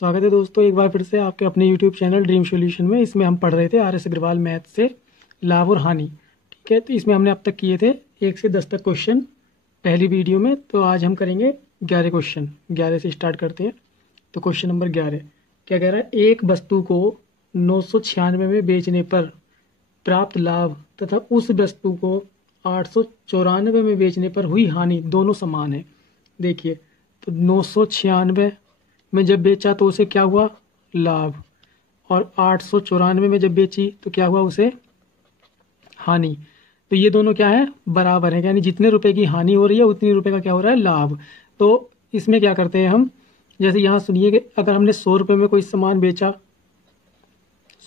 स्वागत है दोस्तों एक बार फिर से आपके अपने YouTube चैनल ड्रीम सॉल्यूशन में। इसमें हम पढ़ रहे थे RS अग्रवाल मैथ से लाभ और हानि। ठीक है, तो इसमें हमने अब तक किए थे 1 से 10 तक क्वेश्चन पहली वीडियो में। तो आज हम करेंगे 11 क्वेश्चन। 11 से स्टार्ट करते हैं। तो क्वेश्चन नंबर 11 क्या कह रहा है, एक वस्तु को 996 में बेचने पर प्राप्त लाभ तथा उस वस्तु को 894 में बेचने पर हुई हानि दोनों समान है। देखिए, तो 996 में जब बेचा तो उसे क्या हुआ, लाभ, और 894 में जब बेची तो क्या हुआ, उसे हानि। तो ये दोनों क्या है, बराबर है, यानी जितने रुपए की हानि हो रही है उतनी रुपए का क्या हो रहा है, लाभ। तो इसमें क्या करते हैं हम, जैसे यहाँ सुनिए कि अगर हमने 100 रुपये में कोई सामान बेचा,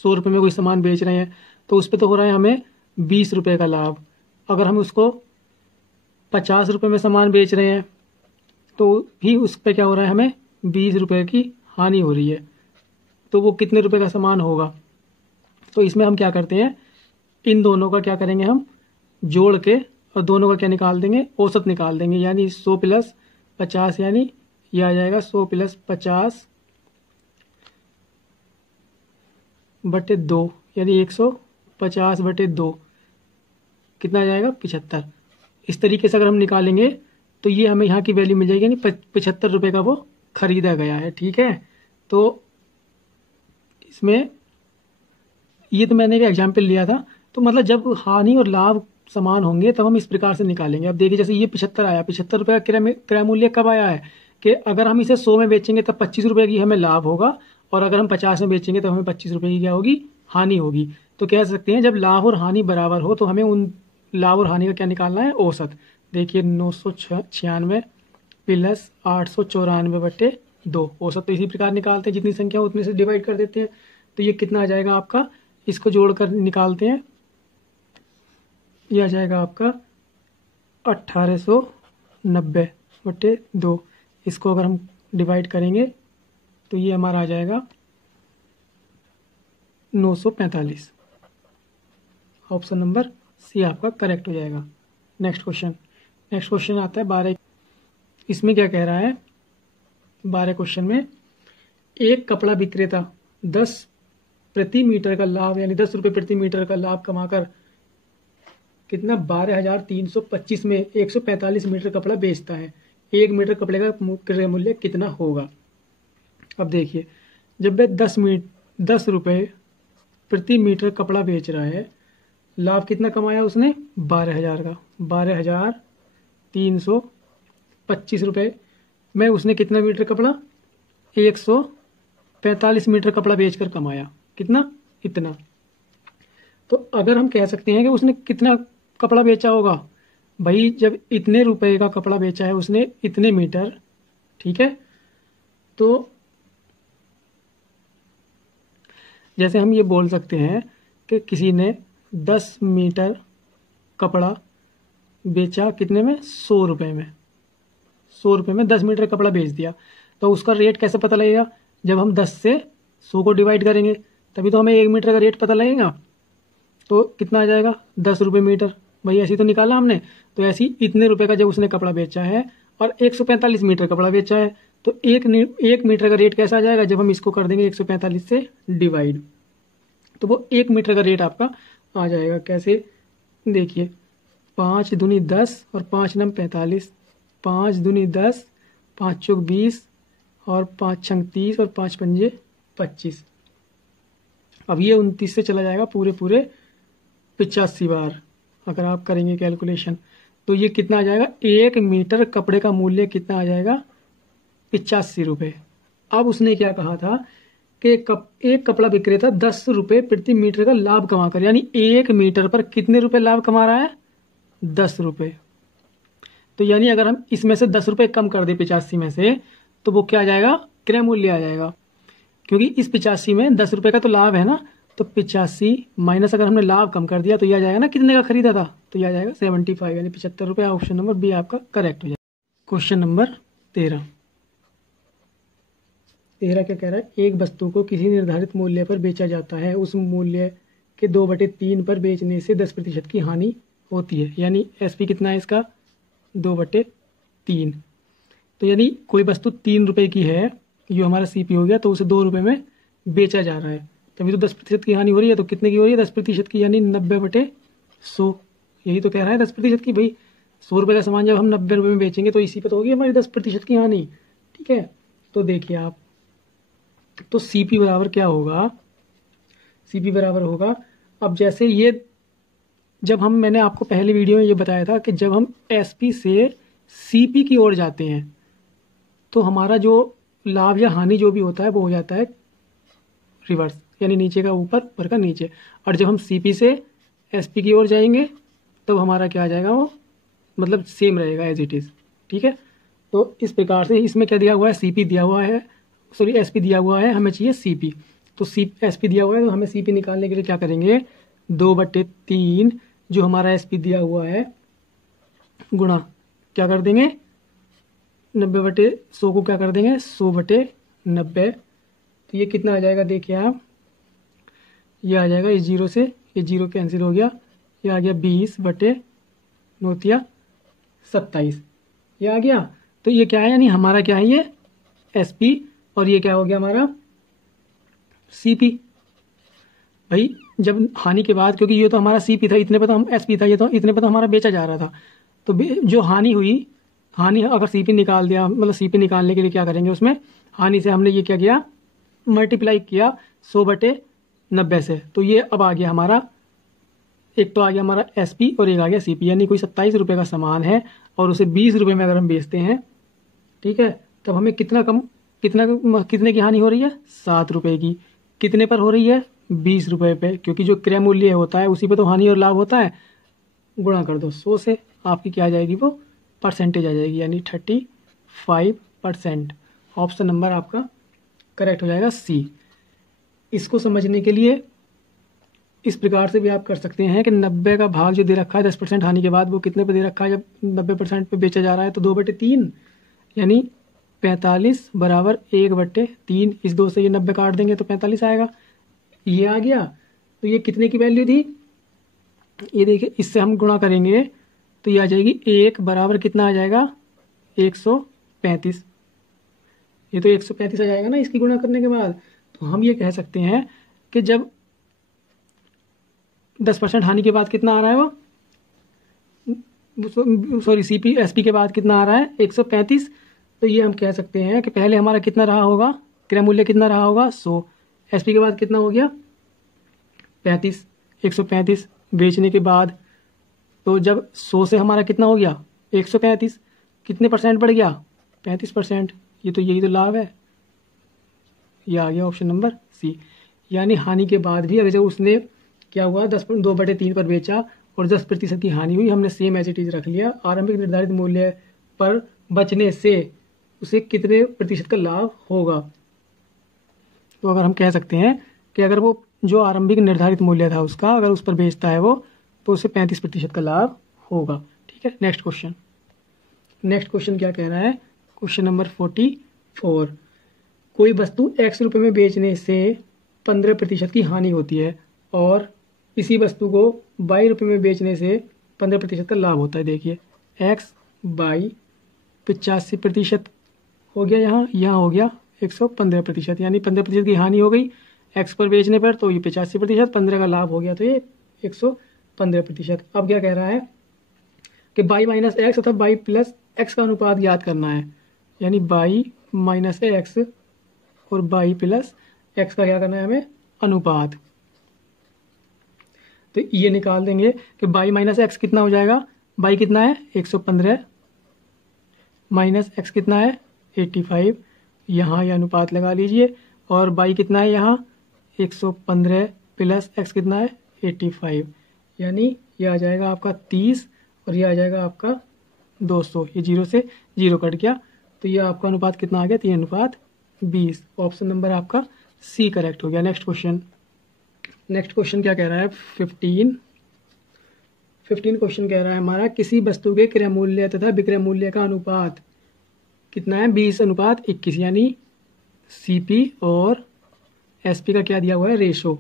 100 रुपये में कोई सामान बेच रहे हैं तो उस पर तो हो रहा है हमें 20 रुपये का लाभ। अगर हम उसको 50 रुपये में सामान बेच रहे हैं तो भी उस पर क्या हो रहा है, हमें 20 रुपये की हानि हो रही है। तो वो कितने रुपए का सामान होगा। तो इसमें हम क्या करते हैं, इन दोनों का क्या करेंगे, हम जोड़ के और दोनों का क्या निकाल देंगे, औसत निकाल देंगे। यानी 100 प्लस 50, यानी यह आ जाएगा 100 प्लस 50 बटे 2, यानी 150 बटे 2 कितना आ जाएगा, 75। इस तरीके से अगर हम निकालेंगे तो ये हमें यहाँ की वैल्यू मिल जाएगी, यानी 75 रुपये का वो खरीदा गया है। ठीक है, तो इसमें ये तो मैंने भी एग्जाम्पल लिया था। तो मतलब जब हानि और लाभ समान होंगे तब हम इस प्रकार से निकालेंगे। अब देखिए, जैसे ये 75 आया, 75 रुपये का क्रय मूल्य कब आया है कि अगर हम इसे 100 में बेचेंगे तब 25 रुपये की हमें लाभ होगा, और अगर हम 50 में बेचेंगे तब हमें 25 रुपये की क्या होगी, हानि होगी। तो कह सकते हैं जब लाभ और हानि बराबर हो तो हमें उन लाभ और हानि का क्या निकालना है, औसत। देखिए 996 प्लस 894 बटे 2, औसत तो इसी प्रकार निकालते हैं, जितनी संख्या उतने से डिवाइड कर देते हैं। तो ये कितना आ जाएगा आपका, इसको जोड़कर निकालते हैं, ये आ जाएगा आपका 1890 बटे 2। इसको अगर हम डिवाइड करेंगे तो ये हमारा आ जाएगा 945। ऑप्शन नंबर सी आपका करेक्ट हो जाएगा। नेक्स्ट क्वेश्चन आता है 12। इसमें क्या कह रहा है, 12 क्वेश्चन में एक कपड़ा विक्रेता 10 प्रति मीटर का लाभ, यानी 10 रुपये प्रति मीटर का लाभ कमाकर कितना, 12,325 में 145 मीटर कपड़ा बेचता है। 1 मीटर कपड़े का क्रय मूल्य कितना होगा। अब देखिए, जब वह 10 रुपये प्रति मीटर कपड़ा बेच रहा है, लाभ कितना कमाया उसने, 12,000 का, 12,325 रुपये में उसने कितना मीटर कपड़ा, 145 मीटर कपड़ा बेचकर कमाया, कितना, इतना। तो अगर हम कह सकते हैं कि उसने कितना कपड़ा बेचा होगा, भाई जब इतने रुपए का कपड़ा बेचा है उसने इतने मीटर, ठीक है। तो जैसे हम ये बोल सकते हैं कि किसी ने 10 मीटर कपड़ा बेचा कितने में, 100 रुपये में। 100 रुपये में 10 मीटर कपड़ा बेच दिया। तो उसका रेट कैसे पता लगेगा, जब हम 10 से 100 को डिवाइड करेंगे तभी तो हमें 1 मीटर का रेट पता लगेगा। तो कितना आ जाएगा, 10 रुपये मीटर। भाई ऐसी तो निकाला हमने। तो ऐसी इतने रुपए का जब उसने कपड़ा बेचा है और 145 मीटर कपड़ा बेचा है, तो एक मीटर का रेट कैसा आ जाएगा, जब हम इसको कर देंगे 145 से डिवाइड, तो वो 1 मीटर का रेट आपका आ जाएगा। कैसे, देखिए 5 दूनी 10 और 5 नम 45, 5 दूनी 10, 5 चौक 20 और 5 छंग 30 और 5 पंजे 25। अब ये 29 से चला जाएगा पूरे 85 बार अगर आप करेंगे कैलकुलेशन। तो ये कितना आ जाएगा, 1 मीटर कपड़े का मूल्य कितना आ जाएगा, 85 रुपये। अब उसने क्या कहा था कि एक कपड़ा विक्रेता 10 रुपये प्रति मीटर का लाभ कमाकर, यानी 1 मीटर पर कितने रुपए लाभ कमा रहा है, 10 रुपये। तो यानी अगर हम इसमें से 10 रुपये कम कर दे 85 में से, तो वो क्या आ जाएगा, क्रय मूल्य आ जाएगा। क्योंकि इस 85 में 10 रुपये का तो लाभ है ना, तो 85 माइनस अगर हमने लाभ कम कर दिया तो यह आ जाएगा ना, कितने का खरीदा था, तो यह आ जाएगा 75, यानी 75 रुपये। ऑप्शन नंबर बी आपका करेक्ट हो जाएगा। क्वेश्चन नंबर 13 क्या कह रहा है, एक वस्तु को किसी निर्धारित मूल्य पर बेचा जाता है, उस मूल्य के 2/3 पर बेचने से 10% की हानि होती है। यानी एसपी कितना है इसका, 2/3। तो यानी कोई वस्तु 3 रुपए की है ये हमारा CP हो गया, तो उसे 2 रुपये में बेचा जा रहा है, तभी तो 10% की हानि हो रही है। तो कितने की हो रही है? 10% की, यानी 90/100। यही तो कह रहा है 10% की। भाई 100 रुपये का सामान जब हम 90 रुपये में बेचेंगे तो इसी पे तो होगी हमारी 10% की हानि। ठीक है, तो देखिए आप, तो CP बराबर क्या होगा? CP बराबर होगा, अब जैसे ये जब हम, मैंने आपको पहले वीडियो में ये बताया था कि जब हम SP से CP की ओर जाते हैं तो हमारा जो लाभ या हानि जो भी होता है वो हो जाता है रिवर्स, यानी नीचे का ऊपर, ऊपर का नीचे। और जब हम CP से SP की ओर जाएंगे तब हमारा क्या आ जाएगा? वो मतलब सेम रहेगा एज इट इज़। ठीक है, तो इस प्रकार से इसमें क्या दिया हुआ है? CP दिया हुआ है, सॉरी SP दिया हुआ है, हमें चाहिए CP। तो SP दिया हुआ है, तो हमें CP निकालने के लिए क्या करेंगे? 2/3 जो हमारा SP दिया हुआ है गुणा क्या कर देंगे? 90/100 को क्या कर देंगे? 100/90। तो ये कितना आ जाएगा? देखिए आप, ये आ जाएगा इस 0 से, ये 0 कैंसिल हो गया, ये आ गया 20/27, ये आ गया। तो ये क्या है? यानी हमारा क्या है? ये SP, और ये क्या हो गया हमारा? CP। भाई जब हानि के बाद, क्योंकि ये तो हमारा CP था, इतने पे तो हम SP था, ये तो इतने पे तो हमारा बेचा जा रहा था, तो जो हानि हुई, हानि अगर CP निकाल दिया, मतलब CP निकालने के लिए क्या करेंगे? उसमें हानि से हमने ये क्या किया? मल्टीप्लाई किया 100/90 से। तो ये अब आ गया हमारा, एक तो आ गया हमारा SP और एक आ गया CP। यानी कोई 27 रुपये का सामान है और उसे 20 रुपये में अगर हम बेचते हैं, ठीक है, तब हमें कितने की हानि हो रही है? 7 रुपये की। कितने पर हो रही है? 20 रुपये पे, क्योंकि जो क्रय मूल्य होता है उसी पे तो हानि और लाभ होता है। गुणा कर दो 100 से, आपकी क्या आ जाएगी? वो परसेंटेज आ जाएगी, यानी 35%। ऑप्शन नंबर आपका करेक्ट हो जाएगा C। इसको समझने के लिए इस प्रकार से भी आप कर सकते हैं कि 90 का भाग जो दे रखा है 10% हानि के बाद, वो कितने पे दे रखा है? जब 90% पे बेचा जा रहा है तो 2/3, यानी 45 बराबर 1/3। इस 2 से ये 90 काट देंगे तो 45 आएगा, ये आ गया। तो ये कितने की वैल्यू थी? ये देखिए, इससे हम गुणा करेंगे तो ये आ जाएगी 1 बराबर कितना आ जाएगा? 135। ये तो 135 आ जाएगा ना इसकी गुणा करने के बाद। तो हम ये कह सकते हैं कि जब 10% हानि के बाद कितना आ रहा है? वो सॉरी CP SP के बाद कितना आ रहा है? 135। तो ये हम कह सकते हैं कि पहले हमारा कितना रहा होगा? क्रय मूल्य कितना रहा होगा? 100। SP के बाद कितना हो गया? 35। 135 बेचने के बाद, तो जब 100 से हमारा कितना हो गया? 135। कितने परसेंट बढ़ गया? 35%। ये तो यही तो लाभ है। ये आ गया ऑप्शन नंबर C। यानी हानि के बाद भी अगर जब उसने क्या हुआ 2/3 पर बेचा और 10% की हानि हुई, हमने सेम एज इट इज रख लिया, आरंभिक निर्धारित मूल्य पर बचने से उसे कितने प्रतिशत का लाभ होगा? तो अगर हम कह सकते हैं कि अगर वो जो आरंभिक निर्धारित मूल्य था उसका, अगर उस पर बेचता है वो, तो उसे 35% का लाभ होगा। ठीक है, नेक्स्ट क्वेश्चन। नेक्स्ट क्वेश्चन क्या कह रहा है? Question number 44। कोई वस्तु X रुपये में बेचने से 15% की हानि होती है और इसी वस्तु को Y रुपये में बेचने से 15% का लाभ होता है। देखिए X बाई 85% हो गया, यहाँ हो गया 115%, यानी 15% की हानि हो गई X पर बेचने पर, तो ये 85%, 15 का लाभ हो गया, तो ये 115%। अब क्या कह रहा है कि Y माइनस एक्स अथवा Y प्लस एक्स का अनुपात ज्ञात करना है। यानी Y माइनस एक्स और Y प्लस एक्स का क्या करना है हमें? अनुपात। तो ये निकाल देंगे कि Y माइनस एक्स कितना हो जाएगा? Y कितना है? 115 माइनस एक्स कितना है? 85। यहाँ ये अनुपात लगा लीजिए, और Y कितना है यहाँ? 115 प्लस एक्स कितना है? 85, यानी ये आ जाएगा आपका 30 और ये आ जाएगा आपका 200। ये 0 से 0 कट गया, तो ये आपका अनुपात कितना आ गया? 3:20। ऑप्शन नंबर आपका C करेक्ट हो गया। Next question. नेक्स्ट क्वेश्चन क्या कह रहा है? 15 क्वेश्चन कह रहा है हमारा, किसी वस्तु के क्रय मूल्य तथा विक्रय मूल्य का अनुपात कितना है? 20:21, यानी CP और SP का क्या दिया हुआ है? रेशो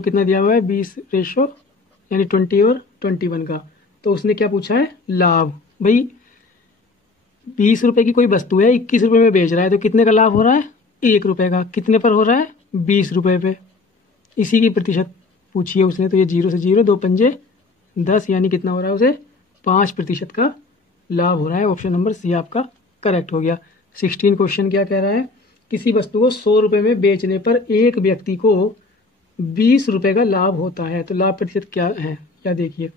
कितना दिया हुआ है? 20 रेशो, यानी 20 और 21 का। तो उसने क्या पूछा है? लाभ। भाई 20 रुपए की कोई वस्तु है, 21 रुपए में बेच रहा है, तो कितने का लाभ हो रहा है? 1 रुपये का, कितने पर हो रहा है? 20 रुपये पे। इसी की प्रतिशत पूछिए उसने, तो ये 0 से 0, 2 पंजे 10, यानी कितना हो रहा है उसे? 5% का लाभ हो रहा है। ऑप्शन नंबर सी आपका करेक्ट हो गया। 16 क्वेश्चन क्या कह रहा है? किसी वस्तु को 100 रुपये में बेचने पर एक व्यक्ति को 20 रुपये का लाभ होता है, तो लाभ प्रतिशत क्या है? क्या देखिए,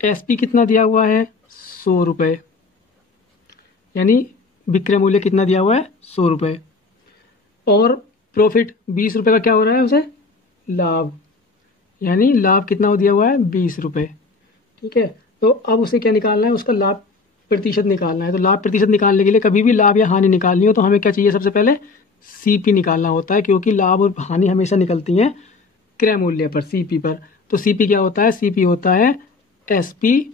एसपी कितना दिया हुआ है? 100 रुपये, यानी विक्रय मूल्य कितना दिया हुआ है? 100 रुपये, और प्रॉफिट 20 रुपये का क्या हो रहा है उसे? लाभ, यानी लाभ कितना दिया हुआ है? 20 रुपये। ठीक है, तो अब उसे क्या निकालना है? उसका लाभ प्रतिशत निकालना है। तो लाभ प्रतिशत निकालने के लिए कभी भी लाभ या हानि निकालनी हो तो हमें क्या चाहिए? सबसे पहले सीपी निकालना होता है, क्योंकि लाभ और हानि हमेशा निकलती हैं क्रय मूल्य पर, सीपी पर। तो सीपी क्या होता है? सीपी होता है एसपी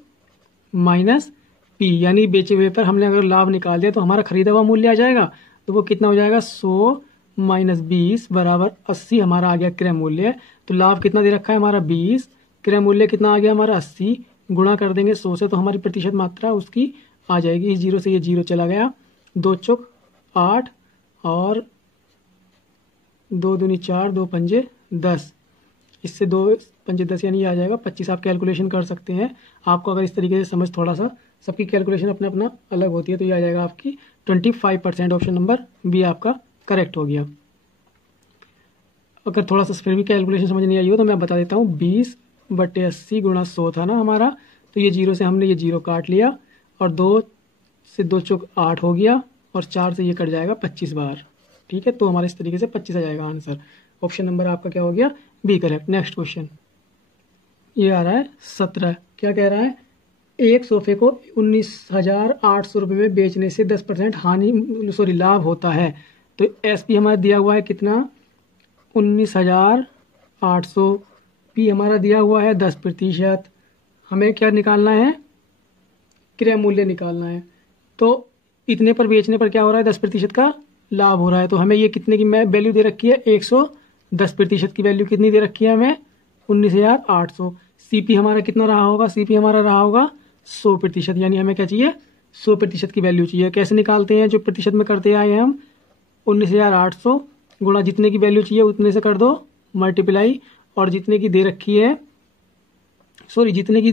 माइनस पी, यानी बेचे हुए पर हमने अगर लाभ निकाल दिया तो हमारा खरीदा हुआ मूल्य आ जाएगा, तो वो कितना हो जाएगा? 100 माइनस 20 बराबर 80 हमारा आ गया क्रय मूल्य। तो लाभ कितना दे रखा है हमारा? 20, क्रय मूल्य कितना आ गया हमारा? 80, गुणा कर देंगे 100 से, तो हमारी प्रतिशत मात्रा उसकी आ जाएगी। इस 0 से ये 0 चला गया, 2 चौक 8 और 2 दूनी 4, 2 पंजे 10, इससे 2 पंजे 10, यानी ये आ जाएगा 25। आप कैलकुलेशन कर सकते हैं। आपको अगर इस तरीके से समझ, थोड़ा सा सबकी कैलकुलेशन अपना अपना अलग होती है, तो ये आ जाएगा आपकी 25%। ऑप्शन नंबर बी आपका करेक्ट हो गया। अगर थोड़ा सा फिर भी कैलकुलेशन समझ नहीं आई हो तो मैं बता देता हूँ। 20/80 गुणा 100 था ना हमारा, तो ये 0 से हमने ये 0 काट लिया, और 2 से 2 चौक 8 हो गया, और 4 से ये कट जाएगा 25 बार। ठीक है, तो हमारे इस तरीके से 25 आ जाएगा आंसर। ऑप्शन नंबर आपका क्या हो गया? B correct. नेक्स्ट क्वेश्चन ये आ रहा है 17। क्या कह रहा है? एक सोफे को 19,800 रुपये में बेचने से 10% लाभ होता है। तो एसपी हमारा दिया हुआ है कितना? 19,800। पी हमारा दिया हुआ है 10%। हमें क्या निकालना है? क्रय मूल्य निकालना है। तो इतने पर बेचने पर क्या हो रहा है? 10% का लाभ हो रहा है। तो हमें ये कितने की वैल्यू दे रखी है? 110% की वैल्यू कितनी दे रखी है हमें? 19,800। सीपी हमारा कितना रहा होगा? सीपी हमारा रहा होगा 100%, यानी हमें क्या चाहिए? 100% की वैल्यू चाहिए। कैसे निकालते हैं? जो प्रतिशत में करते आए हैं हम, 19,800 गुणा जितने की वैल्यू चाहिए उतने से कर दो मल्टीप्लाई, और जितने की दे रखी है, सॉरी जितने की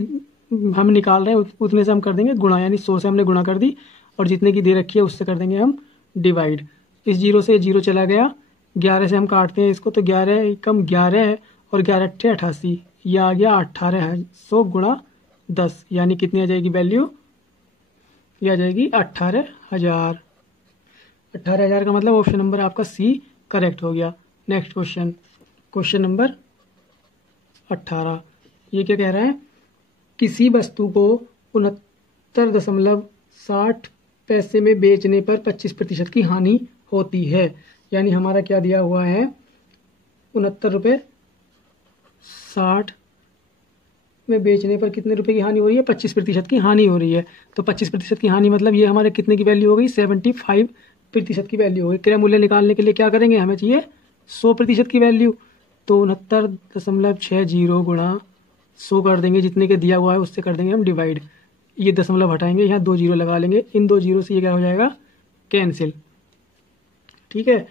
हम निकाल रहे हैं उतने से हम कर देंगे गुणा, यानी 100 से हमने गुणा कर दी, और जितने की दे रखी है उससे कर देंगे हम डिवाइड। इस 0 से 0 चला गया, 11 से हम काटते हैं इसको, तो 11 कम 11 और 11 × 88, यह आ गया 1800 गुणा 10, यानी कितनी आ जाएगी वैल्यू? ये आ जाएगी 18,000। 18,000 का मतलब ऑप्शन नंबर आपका सी करेक्ट हो गया। Next question, question number 18। ये क्या कह रहा है? किसी वस्तु को 69.60 पैसे में बेचने पर 25% की हानि होती है। यानी हमारा क्या दिया हुआ है? 69.60 में बेचने पर कितने रुपए की हानि हो रही है? 25% की हानि हो रही है। तो 25% की हानि मतलब ये हमारे कितने की वैल्यू हो गई? 75% की वैल्यू हो गई। क्रय मूल्य निकालने के लिए क्या करेंगे? हमें चाहिए 100% की वैल्यू, तो 69.60 गुणा 100 कर देंगे, जितने के दिया हुआ है उससे कर देंगे हम डिवाइड। ये दशमलव हटाएंगे, यहाँ 2 0 लगा लेंगे, इन 2 0 से ये क्या हो जाएगा? कैंसिल। ठीक है,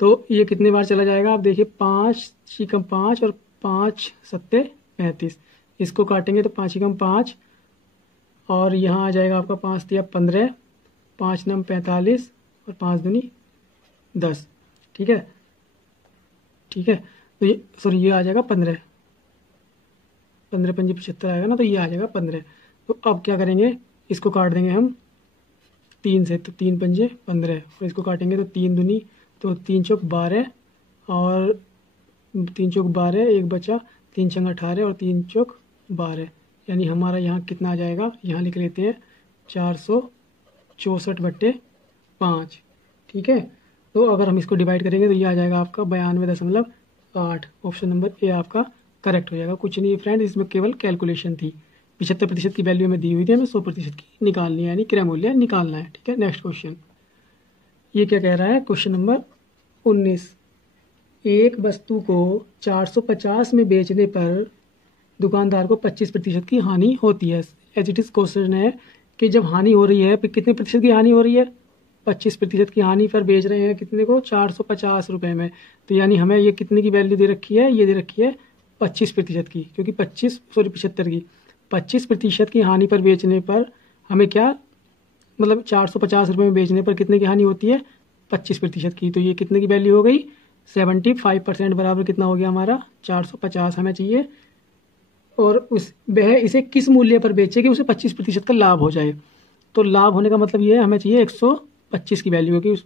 तो ये कितने बार चला जाएगा? आप देखिए, 5 × 5 और 5 × 7 35, इसको काटेंगे तो 5 × 5, और यहाँ आ जाएगा आपका 5 × 3 = 15, 5 × 9 = 45, और 5 दूनी 10। ठीक है, ठीक है, तो ये सॉरी ये आ जाएगा 15, 15 × 5 = 75 आएगा ना, तो ये आ जाएगा 15। तो अब क्या करेंगे? इसको काट देंगे हम 3 से, तो 3 × 5 = 15, और इसको काटेंगे तो 3 दूनी, तो 3 चौक 12, और 3 चौक 12, एक बचा, 3 × 18 और 3 चौक 12, यानी हमारा यहाँ कितना आ जाएगा? यहाँ लिख लेते हैं 464/5। ठीक है, तो अगर हम इसको डिवाइड करेंगे तो ये आ जाएगा आपका 92.8। ऑप्शन नंबर ए आपका करेक्ट हो जाएगा। कुछ नहीं फ्रेंड, इसमें केवल कैलकुलेशन थी। 75% की वैल्यू हमें दी हुई थी, हमें 100% की निकालनी है, यानी क्रय मूल्य निकालना है। ठीक है, नेक्स्ट क्वेश्चन ये क्या कह रहा है? Question number 19। एक वस्तु को 450 में बेचने पर दुकानदार को 25% की हानि होती है। एज इट इज क्वेश्चन है कि जब हानि हो रही है, कितने प्रतिशत की हानि हो रही है? 25% की हानि पर बेच रहे हैं कितने को, 450 रुपये में। तो यानी हमें ये कितने की वैल्यू दे रखी है, ये दे रखी है 25% की, क्योंकि 75 की 25% की हानि पर बेचने पर हमें क्या, मतलब 450 रुपये में बेचने पर कितने की हानि होती है, 25% की। तो ये कितने की वैल्यू हो गई, 75% बराबर कितना हो गया हमारा, 450 हमें चाहिए। और उस वह इसे किस मूल्य पर बेचे कि उसे 25% का लाभ हो जाए। तो लाभ होने का मतलब ये है, हमें चाहिए 125 की वैल्यू, क्योंकि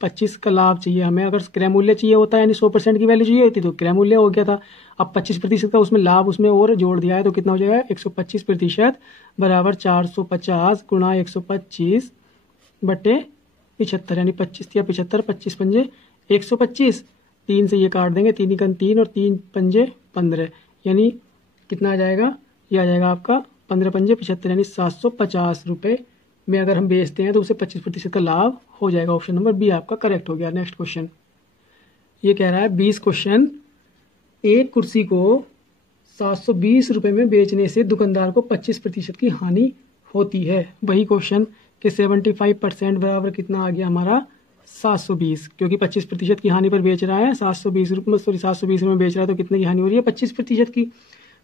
25 का लाभ चाहिए हमें। अगर क्रय मूल्य चाहिए होता, यानी 100% की वैल्यू चाहिए होती, तो क्रय मूल्य हो गया था। अब 25% का उसमें लाभ उसमें और जोड़ दिया है, तो कितना हो जाएगा, 125% बराबर 450 गुणा 125 बटे 75, यानी 25 या 75, 25 पंजे 125, 3 से ये काट देंगे, 3 एकम 3 और 3 पंजे 15, यानी कितना आ जाएगा, ये आ जाएगा आपका 15 पंजे 75, यानी 750 रुपये में अगर हम बेचते हैं तो उसे 25% का लाभ हो जाएगा। ऑप्शन नंबर बी आपका करेक्ट हो गया। नेक्स्ट क्वेश्चन ये कह रहा है 20 क्वेश्चन, एक कुर्सी को 720 रुपये में बेचने से दुकानदार को 25% की हानि होती है। वही क्वेश्चन कि 75% बराबर कितना आ गया हमारा, 720, क्योंकि 25% की हानि पर बेच रहा है, 720 रुपये, सॉरी 720 रुपये में बेच रहा है, तो कितने की हानि हो रही है, 25% की।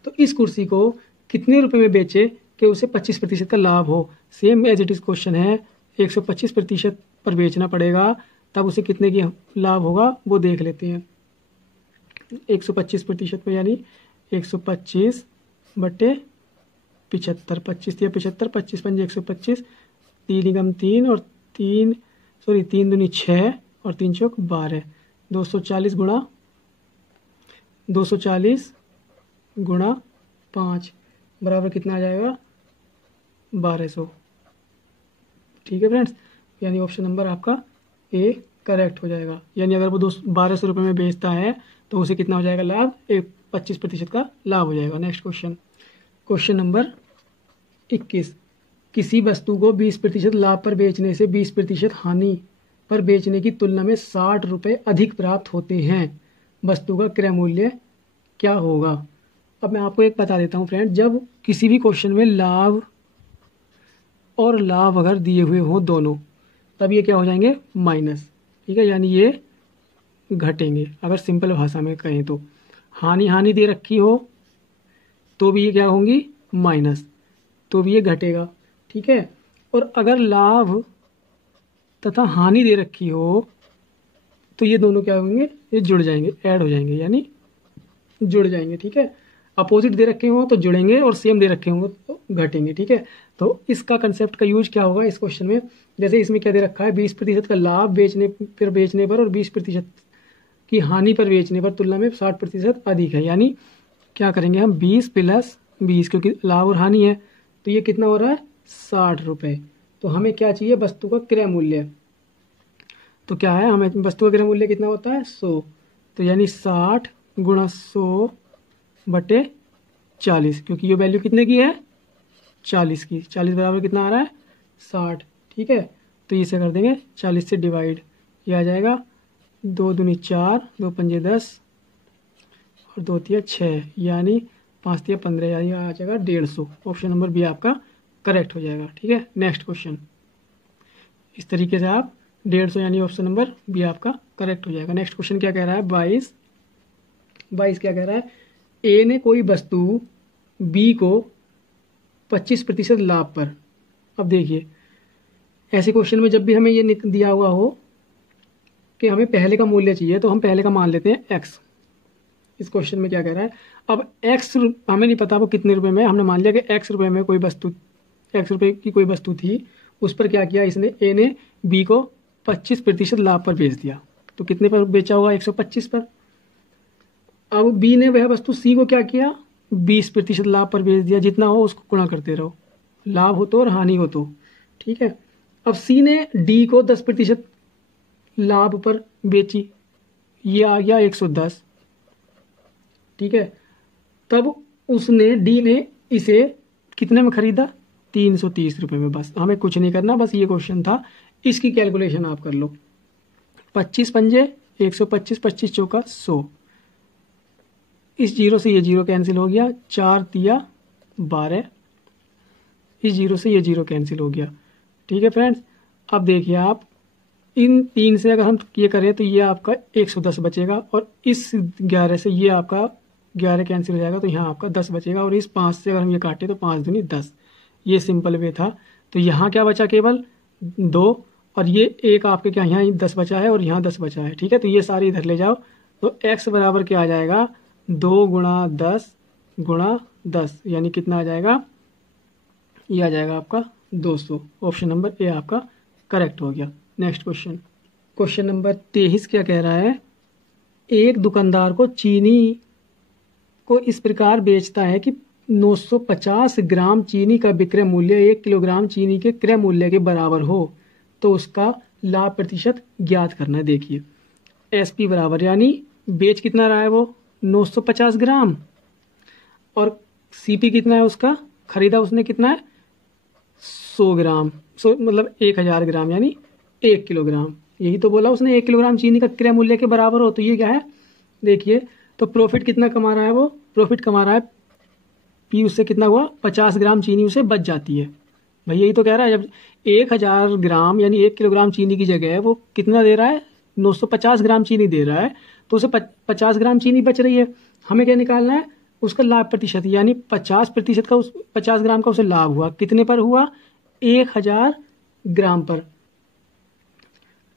तो इस कुर्सी को कितने रुपए में बेचे कि उसे 25% का लाभ हो। Same as it is question है, 125% पर बेचना पड़ेगा, तब उसे कितने की लाभ होगा वो देख लेते हैं। 125% में यानी 125 बटे 75, 25 या 75, 25 पंजे 125, 3 एकम 3 और 3 दूनी 6 और 3 चौक 12, 240 गुणा 5 बराबर कितना आ जाएगा, 1200। ठीक है फ्रेंड्स, यानी ऑप्शन नंबर आपका ए करेक्ट हो जाएगा। यानी अगर वो 1200 रुपये में बेचता है तो उसे कितना हो जाएगा लाभ, 25% का लाभ हो जाएगा। नेक्स्ट क्वेश्चन नंबर 21, किसी वस्तु को 20% लाभ पर बेचने से 20% हानि पर बेचने की तुलना में 60 रुपये अधिक प्राप्त होते हैं। वस्तु का क्रय मूल्य क्या होगा। अब मैं आपको एक बता देता हूँ फ्रेंड, जब किसी भी क्वेश्चन में लाभ और लाभ अगर दिए हुए हों दोनों, तब ये क्या हो जाएंगे, माइनस। ठीक है, यानी ये घटेंगे। अगर सिंपल भाषा में कहें तो हानि दे रखी हो तो भी ये क्या होंगी, माइनस, तो भी ये घटेगा। ठीक है, और अगर लाभ तथा हानि दे रखी हो तो ये दोनों क्या होंगे, ये जुड़ जाएंगे, ऐड हो जाएंगे, यानी जुड़ जाएंगे। ठीक है, अपोजिट दे रखे हो तो जुड़ेंगे और सेम दे रखे होंगे तो घटेंगे। ठीक है, तो इसका कंसेप्ट का यूज क्या होगा इस क्वेश्चन में, जैसे इसमें क्या दे रखा है, 20% का लाभ बेचने पर और 20% की हानि पर बेचने पर तुलना में 60% अधिक है। यानी क्या करेंगे हम, 20 + 20, क्योंकि लाभ और हानि है, तो ये कितना हो रहा है, 60 रुपये। तो हमें क्या चाहिए, वस्तु का क्रय मूल्य। तो क्या है, हमें वस्तु का क्रय मूल्य कितना होता है, 100। तो यानी 60 गुणा 100 बटे 40, क्योंकि ये वैल्यू कितने की है, 40 की। 40 बराबर कितना आ रहा है, 60। ठीक है, तो इसे कर देंगे 40 से डिवाइड, ये आ जाएगा 2 दूनी 4, 2 पंजे 10 और 2 तिया 6, यानी 5 तिया 15, यानी आ जाएगा 150। ऑप्शन नंबर बी आपका करेक्ट हो जाएगा। ठीक है, नेक्स्ट क्वेश्चन इस तरीके से आप 150, यानी ऑप्शन नंबर बी आपका करेक्ट हो जाएगा। नेक्स्ट क्वेश्चन क्या कह रहा है, 22 क्या कह रहा है, ए ने कोई वस्तु बी को 25% लाभ पर। अब देखिए, ऐसे क्वेश्चन में जब भी हमें ये दिया हुआ हो कि हमें पहले का मूल्य चाहिए, तो हम पहले का मान लेते हैं x। इस क्वेश्चन में क्या कह रहा है, अब x हमें नहीं पता वो कितने रुपए में, हमने मान लिया कि x रुपए में कोई वस्तु, x रुपए की कोई वस्तु थी, उस पर क्या किया इसने, ए ने बी को 25% लाभ पर बेच दिया। तो कितने पर बेचा होगा, 125 पर। अब बी ने वह वस्तु सी को क्या किया, 20% लाभ पर बेच दिया। जितना हो उसको गुणा करते रहो, लाभ हो तो और हानि हो तो। ठीक है, अब सी ने डी को 10% लाभ पर बेची, ये आ गया 110। ठीक है, तब उसने डी ने इसे कितने में खरीदा, 330 रुपये में। बस हमें कुछ नहीं करना, बस ये क्वेश्चन था, इसकी कैलकुलेशन आप कर लो। 25 पंजे 125, 25 चौका 100, इस जीरो से ये जीरो कैंसिल हो गया, 4 तिया 12, इस जीरो से ये जीरो कैंसिल हो गया। ठीक है फ्रेंड्स, अब देखिए आप इन 3 से अगर हम ये करें तो ये आपका 110 बचेगा, और इस 11 से ये आपका 11 कैंसिल हो जाएगा, तो यहाँ आपका 10 बचेगा, और इस 5 से अगर हम ये काटें तो 5 दूनी 10। ये सिंपल वे था। तो यहाँ क्या बचा, केवल 2, और ये एक आपके क्या यहाँ 10 बचा है और यहाँ 10 बचा है। ठीक है, तो ये सारे इधर ले जाओ, तो x बराबर क्या आ जाएगा, 2 गुणा 10 गुणा 10, यानी कितना आ जाएगा, ये आ जाएगा आपका 200। ऑप्शन नंबर ए आपका करेक्ट हो गया। नेक्स्ट क्वेश्चन, क्वेश्चन नंबर 23 क्या कह रहा है, एक दुकानदार को चीनी को इस प्रकार बेचता है कि 950 ग्राम चीनी का विक्रय मूल्य 1 किलोग्राम चीनी के क्रय मूल्य के बराबर हो, तो उसका लाभ प्रतिशत ज्ञात करना है। देखिए एसपी बराबर, यानी बेच कितना रहा है वो 950 ग्राम, और सीपी कितना है उसका, खरीदा उसने कितना है 100 ग्राम, मतलब 1000 ग्राम, यानी 1 किलोग्राम। यही तो बोला उसने, 1 किलोग्राम चीनी का क्रय मूल्य के बराबर हो, तो ये क्या है, देखिए तो प्रॉफिट कितना कमा रहा है वो, प्रॉफिट कमा रहा है पी, उससे कितना हुआ 50 ग्राम चीनी उसे बच जाती है। भाई यही तो कह रहा है, जब 1000 ग्राम यानी 1 किलोग्राम चीनी की जगह वो कितना दे रहा है, 950 ग्राम चीनी दे रहा है, तो उसे 50 ग्राम चीनी बच रही है। हमें क्या निकालना है, उसका लाभ प्रतिशत, यानी 50% का 50 ग्राम का उसे लाभ हुआ, कितने पर हुआ, 1000 ग्राम पर।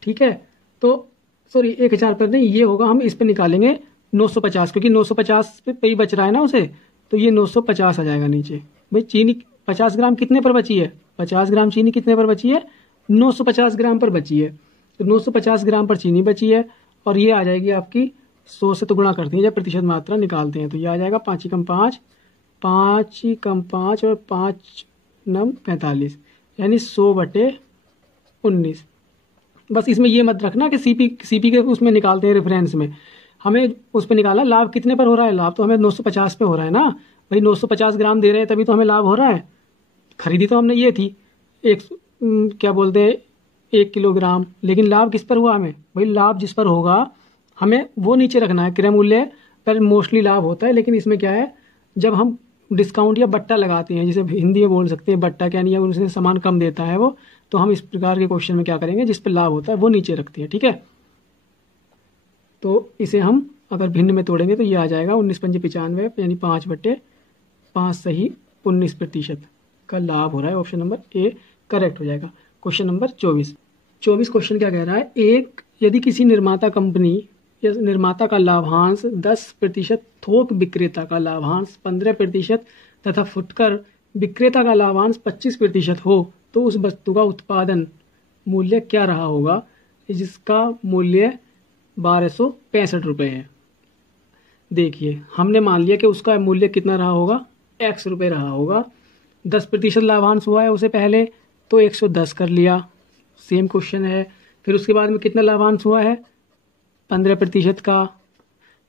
ठीक है, तो सॉरी 1000 पर नहीं, ये होगा, हम इस पर निकालेंगे 950, क्योंकि 950 पे ही बच रहा है ना उसे, तो ये 950 आ जाएगा नीचे। भाई चीनी 50 ग्राम कितने पर बची है, 50 ग्राम चीनी कितने पर बची है, 950 ग्राम पर बची है, तो 950 ग्राम पर चीनी बची है, और ये आ जाएगी आपकी 100 से तो गुणा करती है जब प्रतिशत मात्रा निकालते हैं, तो ये आ जाएगा 5 × 5, 5 × 5 और 5 × 9 45, यानी 100/19। बस इसमें ये मत रखना कि सीपी के उसमें निकालते हैं रेफरेंस में, हमें उस पर निकाला लाभ कितने पर हो रहा है, लाभ तो हमें 950 पे हो रहा है ना भाई, 950 ग्राम दे रहे हैं तभी तो हमें लाभ हो रहा है। खरीदी तो हमने ये थी क्या बोलते हैं 1 किलोग्राम, लेकिन लाभ किस पर हुआ हमें, भाई लाभ जिस पर होगा हमें वो नीचे रखना है, क्रय मूल्य पर मोस्टली लाभ होता है, लेकिन इसमें क्या है, जब हम डिस्काउंट या बट्टा लगाते हैं, जिसे हिंदी में बोल सकते हैं बट्टा, क्या नहीं है, उनसे सामान कम देता है वो, तो हम इस प्रकार के क्वेश्चन में क्या करेंगे, जिस पर लाभ होता है वो नीचे रखते हैं। ठीक है, तो इसे हम अगर भिन्न में तोड़ेंगे तो ये आ जाएगा 19 × 5 = 95, यानी 5/5 सही 19% का लाभ हो रहा है। ऑप्शन नंबर ए करेक्ट हो जाएगा। क्वेश्चन नंबर 24 क्वेश्चन क्या कह रहा है, यदि किसी निर्माता कंपनी या निर्माता का लाभांश 10%, थोक विक्रेता का लाभांश 15% तथा फुटकर विक्रेता का लाभांश 25% हो, तो उस वस्तु का उत्पादन मूल्य क्या रहा होगा, जिसका मूल्य 1265 रुपये है। देखिए हमने मान लिया कि उसका मूल्य कितना रहा होगा, x रुपये रहा होगा, 10% लाभांश हुआ है उसे पहले, तो 110 कर लिया, सेम क्वेश्चन है। फिर उसके बाद में कितना लाभांश हुआ है 15% का,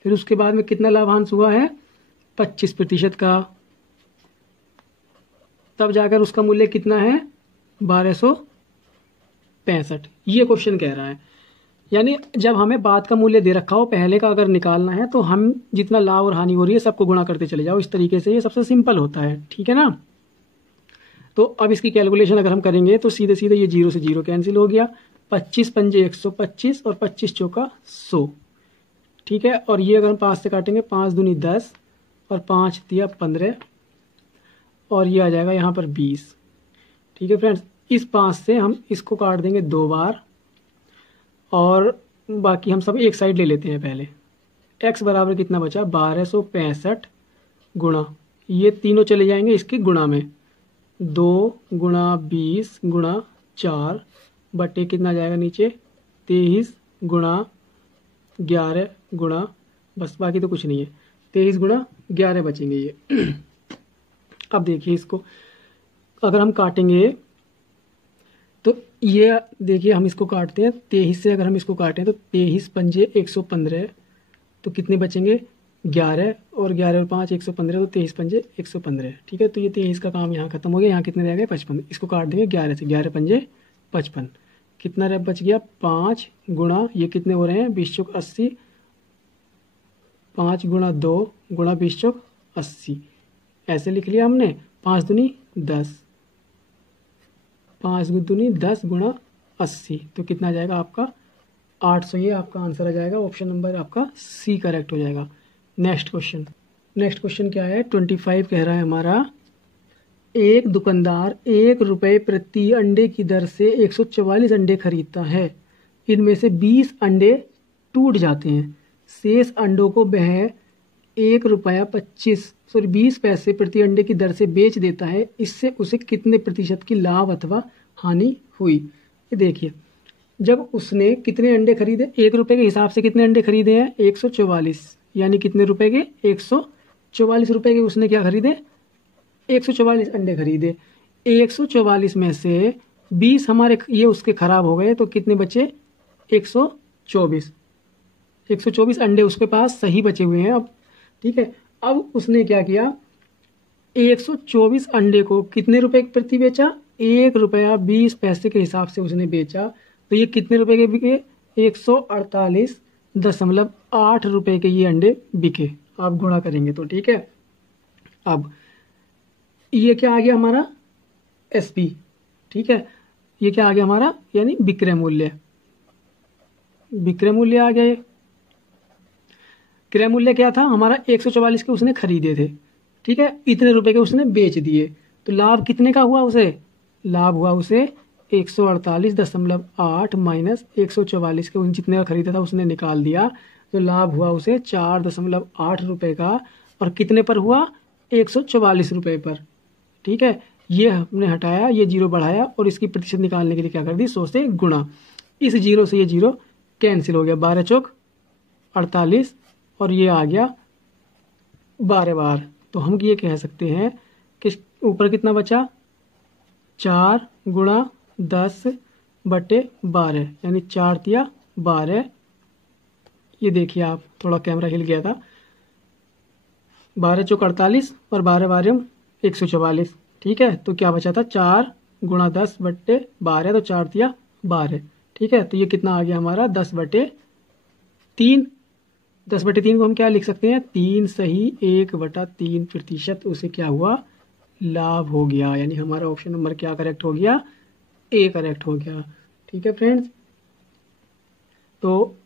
फिर उसके बाद में कितना लाभांश हुआ है 25% का, तब जाकर उसका मूल्य कितना है 1265। ये क्वेश्चन कह रहा है, यानी जब हमें बाद का मूल्य दे रखा हो पहले का अगर निकालना है तो हम जितना लाभ और हानि हो रही है सबको गुणा करते चले जाओ, इस तरीके से ये सबसे सिंपल होता है। ठीक है ना, तो अब इसकी कैलकुलेशन अगर हम करेंगे तो सीधे सीधे ये 0 से 0 कैंसिल हो गया, 25 × 5 = 125 और 25 × 4 = 100। ठीक है, और ये अगर हम 5 से काटेंगे 5 दूनी 10 और 5 दिया 15, और ये आ जाएगा यहाँ पर 20। ठीक है फ्रेंड्स, इस 5 से हम इसको काट देंगे 2 बार, और बाकी हम सब एक साइड ले लेते हैं पहले। x बराबर कितना बचा 1265 गुणा, ये तीनों चले जाएंगे इसके गुणा में, 2 × 20 × 4 बटे कितना जाएगा नीचे 23 × 11 गुणा, बस बाकी तो कुछ नहीं है, 23 × 11 बचेंगे ये। अब देखिए इसको अगर हम काटेंगे तो ये देखिए हम इसको काटते हैं 23 से, अगर हम इसको काटें तो 23 × 5 = 115, तो कितने बचेंगे 11, और 11 और 5 115, तो 23 × 5 = 115। ठीक है, तो ये 23 का काम यहाँ खत्म हो गया, यहाँ कितने रह गए 55, इसको काट देंगे 11 से, 11 × 5 = 55, कितना रह बच गया 5 गुणा, ये कितने हो रहे हैं 20 × 80, 5 × 2 × 20 × 80, ऐसे लिख लिया हमने, 5 दूनी 10, 5 दूनी 10 गुणा 80, तो कितना आ जाएगा आपका 800। ये आपका आंसर आ जाएगा, ऑप्शन नंबर आपका सी करेक्ट हो जाएगा। नेक्स्ट क्वेश्चन क्या है, 25 कह रहा है हमारा, एक दुकानदार 1 रुपये प्रति अंडे की दर से 144 अंडे खरीदता है। इनमें से 20 अंडे टूट जाते हैं। शेष अंडों को वह 20 पैसे प्रति अंडे की दर से बेच देता है। इससे उसे कितने प्रतिशत की लाभ अथवा हानि हुई। ये देखिए, जब उसने कितने अंडे खरीदे, 1 रुपये के हिसाब से कितने अंडे खरीदे हैं 144, यानी कितने रुपए के 144 रुपए के उसने क्या खरीदे 144 अंडे खरीदे। 144 में से 20 हमारे ये उसके खराब हो गए, तो कितने बचे 124 अंडे उसके पास सही बचे हुए हैं। अब ठीक है, अब उसने क्या किया, 124 अंडे को कितने रुपए प्रति बेचा, 1 रुपया 20 पैसे के हिसाब से उसने बेचा। तो ये कितने रुपए के बिके 148.8 रुपए के ये अंडे बिके। आप गुणा करेंगे तो ठीक है। अब ये क्या आ गया हमारा एसपी, ठीक है, ये क्या आ गया हमारा यानी विक्रय मूल्य आ गया। ये क्रय मूल्य क्या था हमारा 144 के उसने खरीदे थे, ठीक है, इतने रुपए के उसने बेच दिए। तो लाभ कितने का हुआ उसे, लाभ हुआ उसे 148.8 माइनस 144 के उन जितने का खरीदा था उसने निकाल दिया, तो लाभ हुआ उसे 4.8 रुपए का। और कितने पर हुआ 144 रुपए पर, ठीक है। ये हमने हटाया, ये जीरो बढ़ाया और इसकी प्रतिशत निकालने के लिए क्या कर दी 100 से गुणा। इस जीरो से ये जीरो कैंसिल हो गया, 12 चौक 48 और ये आ गया 12 बार। तो हम ये कह सकते हैं कि ऊपर कितना बचा 4 गुणा 10/12 यानी 4 तिया 12। ये देखिए आप, थोड़ा कैमरा हिल गया था। 12 चौक 48 और 12 बारह 144, ठीक है। तो क्या बचा था 4 गुणा 10/12, तो 4 तिया 12, ठीक है। तो ये कितना आ गया हमारा 10/3। 10/3 को हम क्या लिख सकते हैं 3 सही 1/3% उसे क्या हुआ लाभ हो गया। यानी हमारा ऑप्शन नंबर क्या करेक्ट हो गया, ए करेक्ट हो गया, ठीक है फ्रेंड्स। तो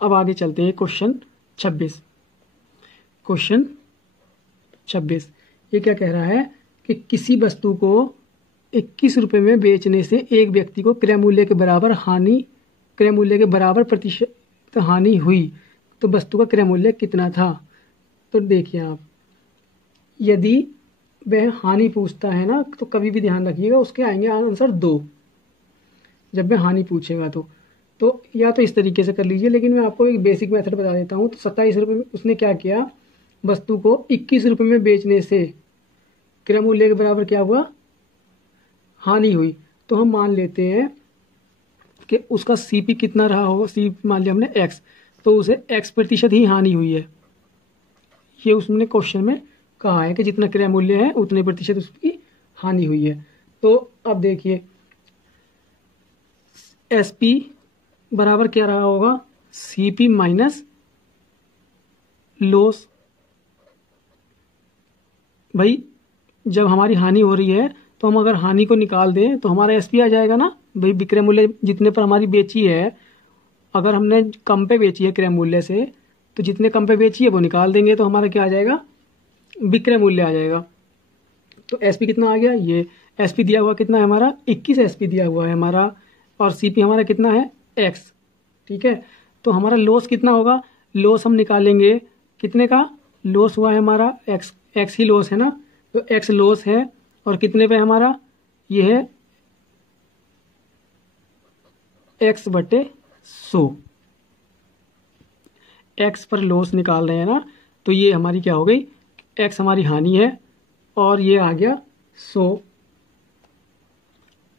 अब आगे चलते हैं क्वेश्चन 26। ये क्या कह रहा है कि किसी वस्तु को 21 रुपए में बेचने से एक व्यक्ति को क्रय मूल्य के बराबर प्रतिशत हानि हुई, तो वस्तु का क्रय मूल्य कितना था। तो देखिए आप, यदि वह हानि पूछता है ना, तो कभी भी ध्यान रखिएगा उसके आएंगे आंसर 2 जब वह हानि पूछेगा। तो या तो इस तरीके से कर लीजिए, लेकिन मैं आपको एक बेसिक मेथड बता देता हूँ। तो 27 रुपये में उसने क्या किया, वस्तु को 21 रुपये में बेचने से क्रय मूल्य के बराबर क्या हुआ हानि हुई। तो हम मान लेते हैं कि उसका सीपी कितना रहा होगा, सीपी मान लिया हमने एक्स, तो उसे x% ही हानि हुई है। ये उसने क्वेश्चन में कहा है कि जितना क्रय मूल्य है उतने प्रतिशत उसकी हानि हुई है। तो अब देखिए एसपी बराबर क्या रहा होगा सीपी माइनस लॉस। भाई जब हमारी हानि हो रही है तो हम अगर हानि को निकाल दें तो हमारा एसपी आ जाएगा ना। भाई विक्रय मूल्य जितने पर हमारी बेची है, अगर हमने कम पे बेची है क्रय मूल्य से, तो जितने कम पे बेची है वो निकाल देंगे, तो हमारा क्या आ जाएगा विक्रय मूल्य आ जाएगा। तो एसपी कितना आ गया, ये एसपी दिया हुआ कितना है हमारा 21 एसपी दिया हुआ है हमारा, और सीपी हमारा कितना है एक्स, ठीक है। तो हमारा लॉस कितना होगा, लॉस हम निकालेंगे कितने का, लॉस हुआ है हमारा एक्स ही लॉस है ना, तो एक्स लॉस है और कितने पे हमारा ये है x/100। एक्स पर लॉस निकाल रहे हैं ना, तो ये हमारी क्या हो गई एक्स हमारी हानि है और ये आ गया 100।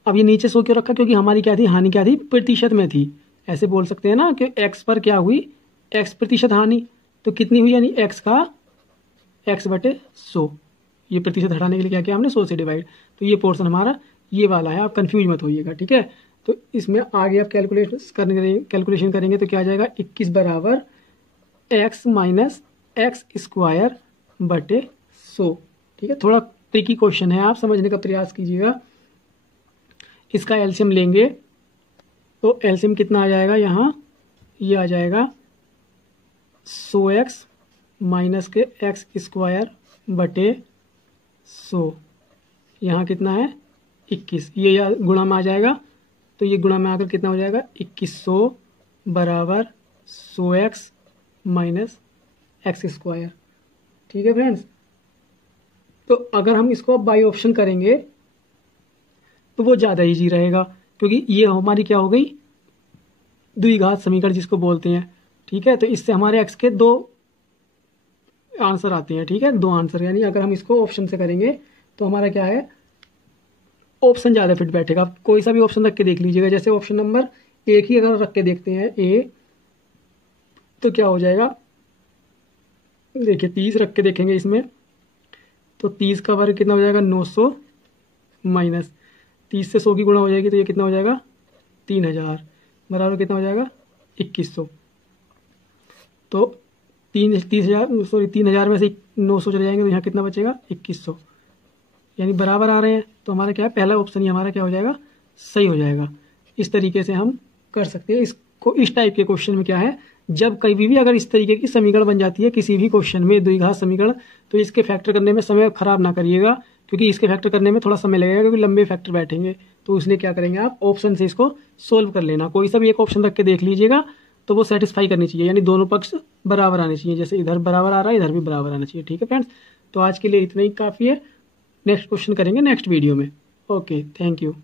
अब ये नीचे 100 क्यों रखा, क्योंकि हमारी क्या थी हानि क्या थी प्रतिशत में थी। ऐसे बोल सकते हैं ना कि एक्स पर क्या हुई x% हानि, तो कितनी हुई यानी एक्स का x/100। ये प्रतिशत हटाने के लिए क्या किया हमने 100 से डिवाइड। तो ये पोर्शन हमारा ये वाला है, आप कंफ्यूज मत होइएगा, ठीक है। तो इसमें आगे आप कैलकुलेशन करेंगे तो क्या आ जाएगा 21 बराबर x माइनस x²/100, ठीक है। थोड़ा ट्रिकी क्वेश्चन है, आप समझने का प्रयास कीजिएगा। इसका एलसीएम लेंगे तो एलसीएम कितना आ जाएगा यहाँ, ये आ जाएगा 100x माइनस के एक्स स्क्वायर बटे 100, यहाँ कितना है 21, ये गुणा में आ जाएगा, तो ये गुणा में आकर कितना हो जाएगा 2100 बराबर 100x माइनस एक्स स्क्वायर। ठीक है फ्रेंड्स, तो अगर हम इसको अब बाई ऑप्शन करेंगे तो वो ज़्यादा ईजी रहेगा, क्योंकि ये हमारी क्या हो गई द्विघात समीकरण जिसको बोलते हैं। ठीक है, तो इससे हमारे एक्स के दो आंसर आते हैं। ठीक है, दो आंसर, यानी अगर हम इसको ऑप्शन से करेंगे तो हमारा क्या है, ऑप्शन ज़्यादा फिट बैठेगा। आप कोई सा भी ऑप्शन रख के देख लीजिएगा, जैसे ऑप्शन नंबर 1 ही अगर रख के देखते हैं ए, तो क्या हो जाएगा, देखिए 30 रख के देखेंगे इसमें, तो 30 का वर्ग कितना हो जाएगा 900 माइनस 30 से 100 की गुणा हो जाएगी, तो ये कितना हो जाएगा 3000 बराबर कितना हो जाएगा 2100। तो 3000 में से 900 चले जाएंगे तो यहाँ कितना बचेगा 2100, यानी बराबर आ रहे हैं। तो हमारा क्या है, पहला ऑप्शन ही हमारा क्या हो जाएगा, सही हो जाएगा। इस तरीके से हम कर सकते हैं इसको। इस टाइप के क्वेश्चन में क्या है, जब कभी भी अगर इस तरीके की समीकरण बन जाती है किसी भी क्वेश्चन में द्विघात समीकरण, तो इसके फैक्टर करने में समय खराब ना करिएगा, क्योंकि इसके फैक्टर करने में थोड़ा समय लगेगा, क्योंकि लंबे फैक्टर बैठेंगे। तो इसलिए क्या करेंगे, आप ऑप्शन से इसको सोल्व कर लेना। कोई सा भी एक ऑप्शन रख के देख लीजिएगा, तो वो सेटिस्फाई करनी चाहिए, यानी दोनों पक्ष बराबर आने चाहिए। जैसे इधर बराबर आ रहा है, इधर भी बराबर आना चाहिए। ठीक है फ्रेंड्स, तो आज के लिए इतना ही काफ़ी है। नेक्स्ट क्वेश्चन करेंगे नेक्स्ट वीडियो में। Okay, thank you.